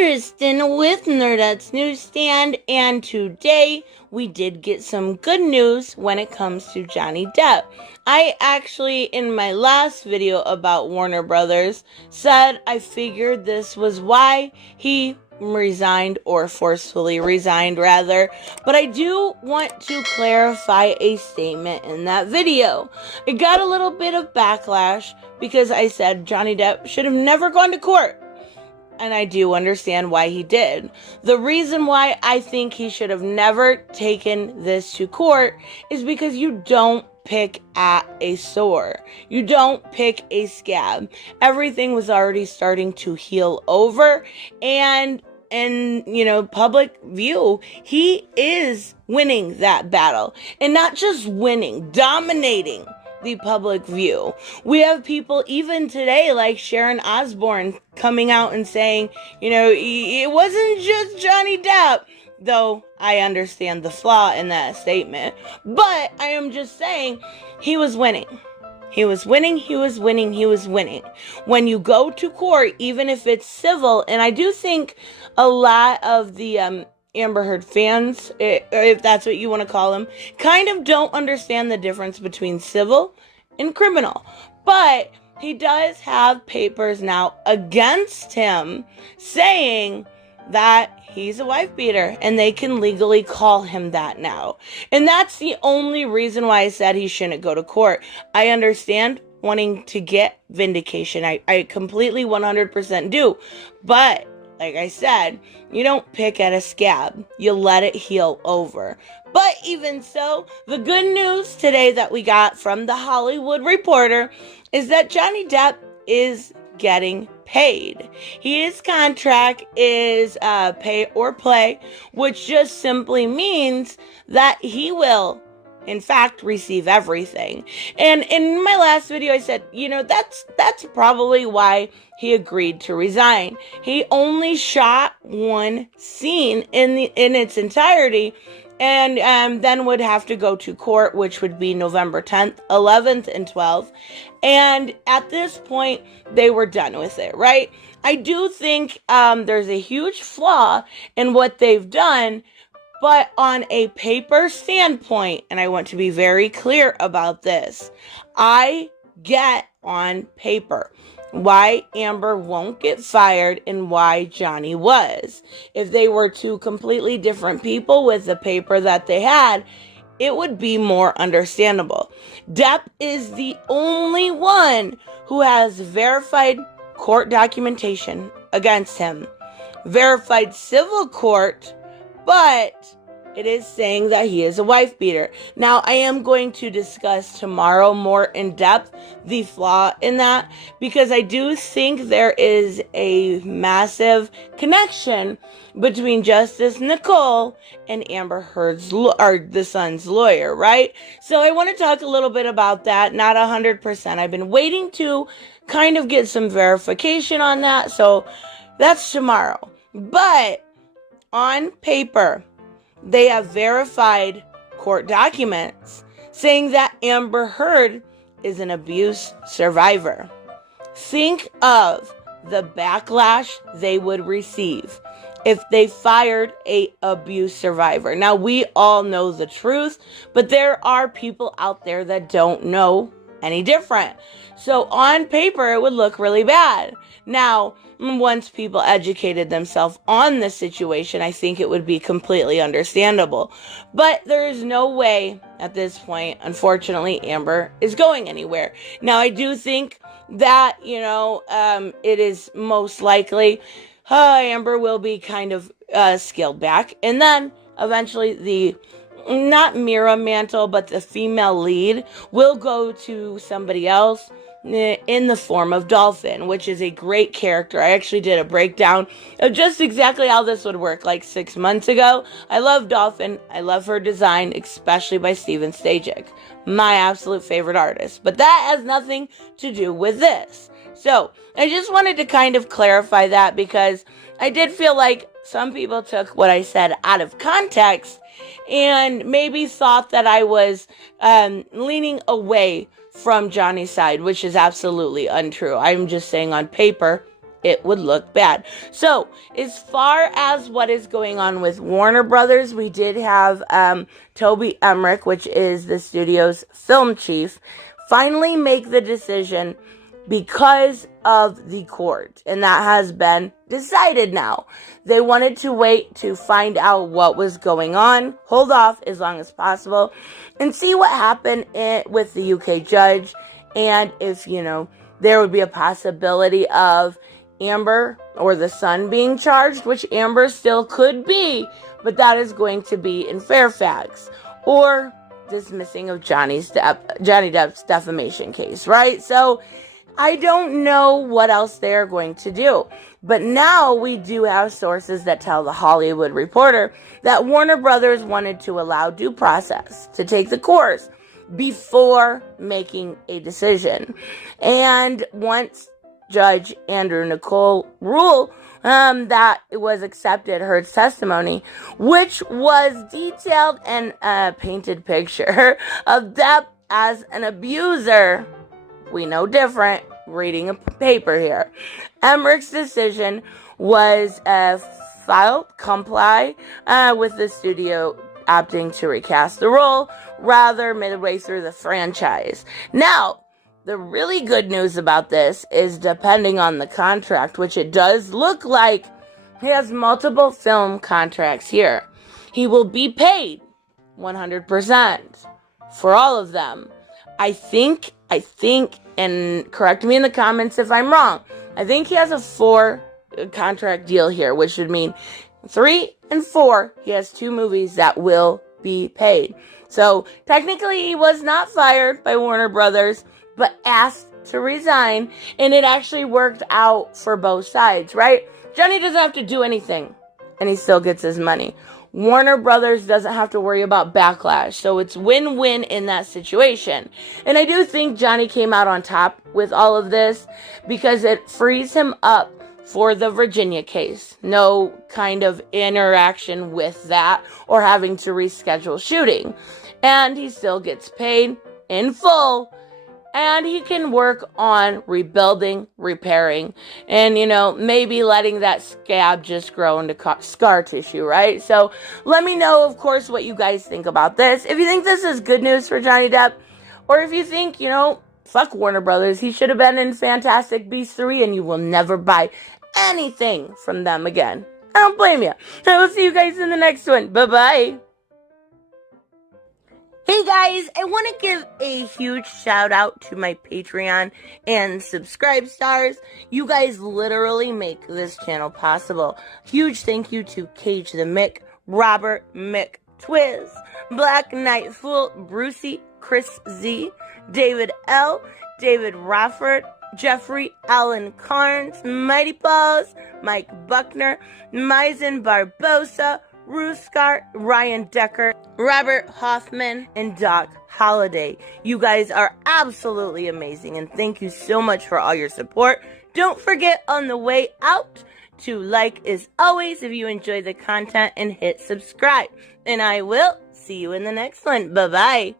Tristan with Nerdette's Newsstand, and today we did get some good news when it comes to Johnny Depp. I actually, in my last video about Warner Brothers, said I figured this was why he resigned, or forcefully resigned rather, but I do want to clarify a statement in that video. It got a little bit of backlash because I said Johnny Depp should have never gone to court. And I do understand why he did. The reason why I think he should have never taken this to court is because you don't pick at a sore. You don't pick a scab. Everything was already starting to heal over, and in, public view, he is winning that battle. And not just winning, dominating the public view. We have people even today like Sharon Osbourne coming out and saying, it wasn't just Johnny Depp, though I understand the flaw in that statement. But I am just saying he was winning. He was winning, he was winning, he was winning. When you go to court, even if it's civil, and I do think a lot of the Amber Heard fans, if that's what you want to call them, kind of don't understand the difference between civil and criminal. But he does have papers now against him saying that he's a wife beater, and they can legally call him that now. And that's the only reason why I said he shouldn't go to court. I understand wanting to get vindication. I completely 100% do. But like I said, you don't pick at a scab. You let it heal over. But even so, the good news today that we got from the Hollywood Reporter is that Johnny Depp is getting paid. His contract is pay or play, which just simply means that he will, in fact, receive everything. And in my last video, I said, that's probably why he agreed to resign. He only shot one scene in its entirety, and then would have to go to court, which would be November 10th, 11th, and 12th. And at this point, they were done with it, right? I do think there's a huge flaw in what they've done, but on a paper standpoint, and I want to be very clear about this, I get on paper why Amber won't get fired and why Johnny was. If they were two completely different people with the paper that they had, it would be more understandable. Depp is the only one who has verified court documentation against him. Verified civil court, but it is saying that he is a wife beater. Now, I am going to discuss tomorrow more in depth the flaw in that, because I do think there is a massive connection between Justice Nicole and Amber Heard's, or the son's lawyer, right? So I want to talk a little bit about that, not 100%. I've been waiting to kind of get some verification on that, so that's tomorrow. But on paper, they have verified court documents saying that Amber Heard is an abuse survivor. Think of the backlash they would receive if they fired an abuse survivor. Now, we all know the truth, but there are people out there that don't know any different. So on paper, it would look really bad. Now, once people educated themselves on the situation, I think it would be completely understandable. But there is no way at this point, unfortunately, Amber is going anywhere. Now, I do think that, it is most likely Amber will be kind of scaled back. And then eventually the not Mira Mantle, but the female lead will go to somebody else in the form of Dolphin, which is a great character. I actually did a breakdown of just exactly how this would work like 6 months ago. I love Dolphin. I love her design, especially by Steven Stejek, my absolute favorite artist. But that has nothing to do with this. So I just wanted to kind of clarify that, because I did feel like some people took what I said out of context and maybe thought that I was leaning away from Johnny's side, which is absolutely untrue. I'm just saying on paper, it would look bad. So, as far as what is going on with Warner Brothers, we did have Toby Emmerich, which is the studio's film chief, finally make the decision because of the court. And that has been decided now. They wanted to wait to find out what was going on, hold off as long as possible, and see what happened with the UK judge, and if, there would be a possibility of Amber or the son being charged, which Amber still could be, but that is going to be in Fairfax, or dismissing of Johnny Depp's defamation case, right? So I don't know what else they're going to do. But now we do have sources that tell the Hollywood Reporter that Warner Brothers wanted to allow due process to take the course before making a decision. And once Judge Andrew Nicole ruled that it was accepted, her testimony, which was detailed and a painted picture of Depp as an abuser. We know different, reading a paper here. Emmerich's decision was comply with the studio opting to recast the role rather midway through the franchise. Now, the really good news about this is, depending on the contract, which it does look like he has multiple film contracts here, he will be paid 100% for all of them. I think, and correct me in the comments if I'm wrong, I think he has a 4 contract deal here, which would mean 3 and 4, he has 2 movies that will be paid. So technically he was not fired by Warner Brothers, but asked to resign, and it actually worked out for both sides, right? Johnny doesn't have to do anything, and he still gets his money. Warner Brothers doesn't have to worry about backlash, so it's win-win in that situation. And I do think Johnny came out on top with all of this because it frees him up for the Virginia case. No kind of interaction with that or having to reschedule shooting. And he still gets paid in full. And he can work on rebuilding, repairing, and, maybe letting that scab just grow into scar tissue, right? So let me know, of course, what you guys think about this. If you think this is good news for Johnny Depp, or if you think, fuck Warner Brothers, he should have been in Fantastic Beasts 3 and you will never buy anything from them again. I don't blame you. I will see you guys in the next one. Bye-bye. Hey guys, I want to give a huge shout out to my Patreon and subscribe stars. You guys literally make this channel possible. Huge thank you to Cage the Mick, Robert Mick Twiz, Black Knight Fool, Brucey, Chris Z, David L, David Rafford, Jeffrey Allen Carnes, Mighty Paws, Mike Buckner, Maizen Barbosa, Ruskar, Ryan Decker, Robert Hoffman, and Doc Holliday. You guys are absolutely amazing, and thank you so much for all your support. Don't forget on the way out to like as always if you enjoy the content and hit subscribe. And I will see you in the next one. Bye-bye.